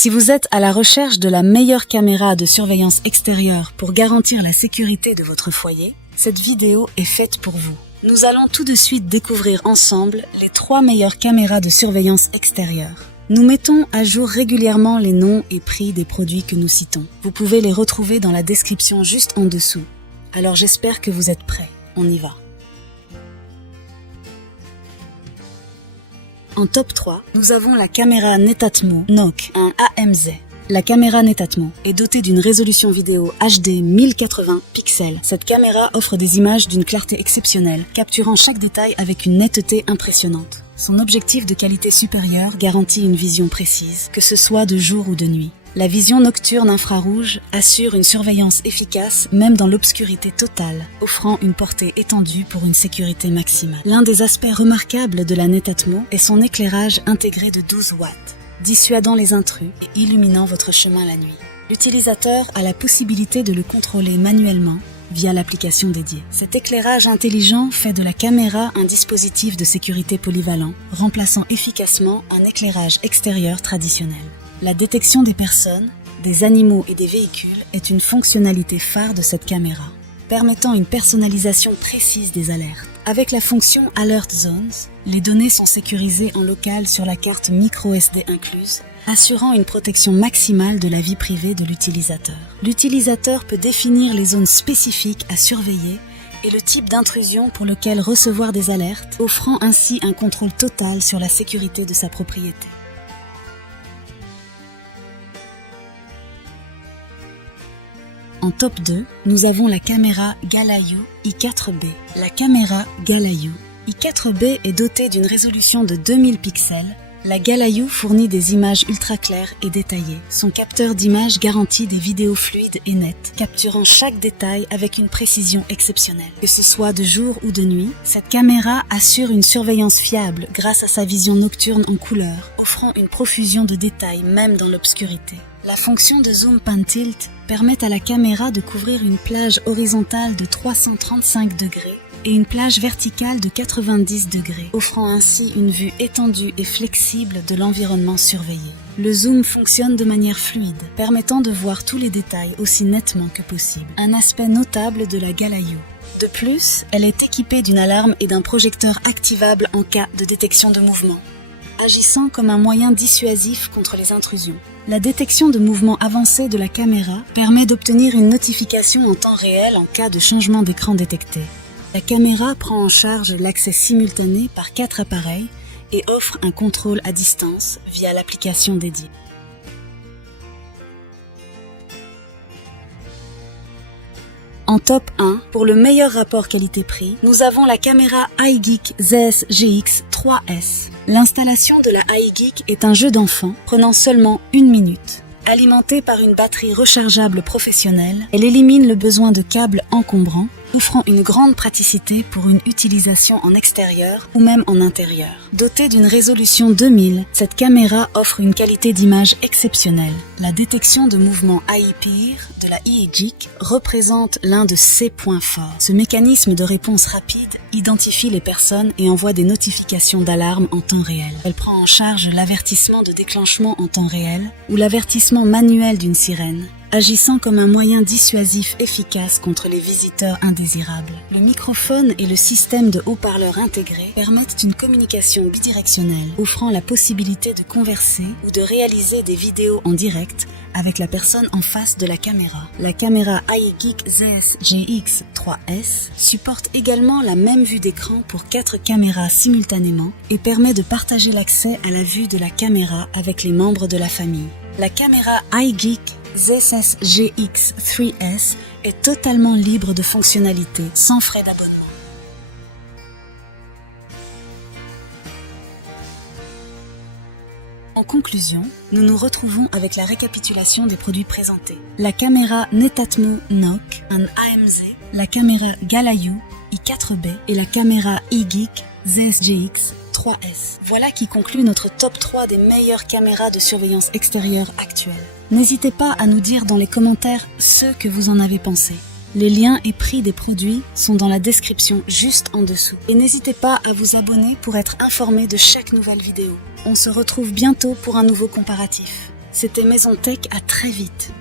Si vous êtes à la recherche de la meilleure caméra de surveillance extérieure pour garantir la sécurité de votre foyer, cette vidéo est faite pour vous. Nous allons tout de suite découvrir ensemble les 3 meilleures caméras de surveillance extérieure. Nous mettons à jour régulièrement les noms et prix des produits que nous citons. Vous pouvez les retrouver dans la description juste en dessous. Alors j'espère que vous êtes prêts. On y va. En top 3, nous avons la caméra Netatmo NOC, un AMZ. La caméra Netatmo est dotée d'une résolution vidéo HD 1080 pixels. Cette caméra offre des images d'une clarté exceptionnelle, capturant chaque détail avec une netteté impressionnante. Son objectif de qualité supérieure garantit une vision précise, que ce soit de jour ou de nuit. La vision nocturne infrarouge assure une surveillance efficace même dans l'obscurité totale, offrant une portée étendue pour une sécurité maximale. L'un des aspects remarquables de la Netatmo est son éclairage intégré de 12 watts, dissuadant les intrus et illuminant votre chemin la nuit. L'utilisateur a la possibilité de le contrôler manuellement via l'application dédiée. Cet éclairage intelligent fait de la caméra un dispositif de sécurité polyvalent, remplaçant efficacement un éclairage extérieur traditionnel. La détection des personnes, des animaux et des véhicules est une fonctionnalité phare de cette caméra, permettant une personnalisation précise des alertes. Avec la fonction Alert Zones, les données sont sécurisées en local sur la carte microSD incluse, assurant une protection maximale de la vie privée de l'utilisateur. L'utilisateur peut définir les zones spécifiques à surveiller et le type d'intrusion pour lequel recevoir des alertes, offrant ainsi un contrôle total sur la sécurité de sa propriété. En top 2, nous avons la caméra Galayu i4B. La caméra Galayu i4B est dotée d'une résolution de 2000 pixels. La Galayu fournit des images ultra claires et détaillées. Son capteur d'images garantit des vidéos fluides et nettes, capturant chaque détail avec une précision exceptionnelle. Que ce soit de jour ou de nuit, cette caméra assure une surveillance fiable grâce à sa vision nocturne en couleur, offrant une profusion de détails même dans l'obscurité. La fonction de zoom pan tilt permet à la caméra de couvrir une plage horizontale de 335 degrés et une plage verticale de 90 degrés, offrant ainsi une vue étendue et flexible de l'environnement surveillé. Le zoom fonctionne de manière fluide, permettant de voir tous les détails aussi nettement que possible. Un aspect notable de la Galayu. De plus, elle est équipée d'une alarme et d'un projecteur activable en cas de détection de mouvement, agissant comme un moyen dissuasif contre les intrusions. La détection de mouvements avancés de la caméra permet d'obtenir une notification en temps réel en cas de changement d'écran détecté. La caméra prend en charge l'accès simultané par 4 appareils et offre un contrôle à distance via l'application dédiée. En top 1, pour le meilleur rapport qualité-prix, nous avons la caméra iGeek ZS GX 3S. L'installation de la iGeek est un jeu d'enfant prenant seulement 1 minute. Alimentée par une batterie rechargeable professionnelle, elle élimine le besoin de câbles encombrants, offrant une grande praticité pour une utilisation en extérieur ou même en intérieur. Dotée d'une résolution 2000, cette caméra offre une qualité d'image exceptionnelle. La détection de mouvements AIPIR de la iGeek représente l'un de ses points forts. Ce mécanisme de réponse rapide identifie les personnes et envoie des notifications d'alarme en temps réel. Elle prend en charge l'avertissement de déclenchement en temps réel ou l'avertissement manuel d'une sirène, agissant comme un moyen dissuasif efficace contre les visiteurs indésirables. Le microphone et le système de haut-parleurs intégrés permettent une communication bidirectionnelle, offrant la possibilité de converser ou de réaliser des vidéos en direct avec la personne en face de la caméra. La caméra iGeek ZS GX 3S supporte également la même vue d'écran pour 4 caméras simultanément et permet de partager l'accès à la vue de la caméra avec les membres de la famille. La caméra iGeek ZS GX 3S est totalement libre de fonctionnalités, sans frais d'abonnement. En conclusion, nous nous retrouvons avec la récapitulation des produits présentés. La caméra Netatmo NOC, un AMZ, la caméra Galayu i4B et la caméra iGeek ZS-GX 3S. Voilà qui conclut notre top 3 des meilleures caméras de surveillance extérieure actuelles. N'hésitez pas à nous dire dans les commentaires ce que vous en avez pensé. Les liens et prix des produits sont dans la description juste en dessous. Et n'hésitez pas à vous abonner pour être informé de chaque nouvelle vidéo. On se retrouve bientôt pour un nouveau comparatif. C'était Maison Tech à très vite.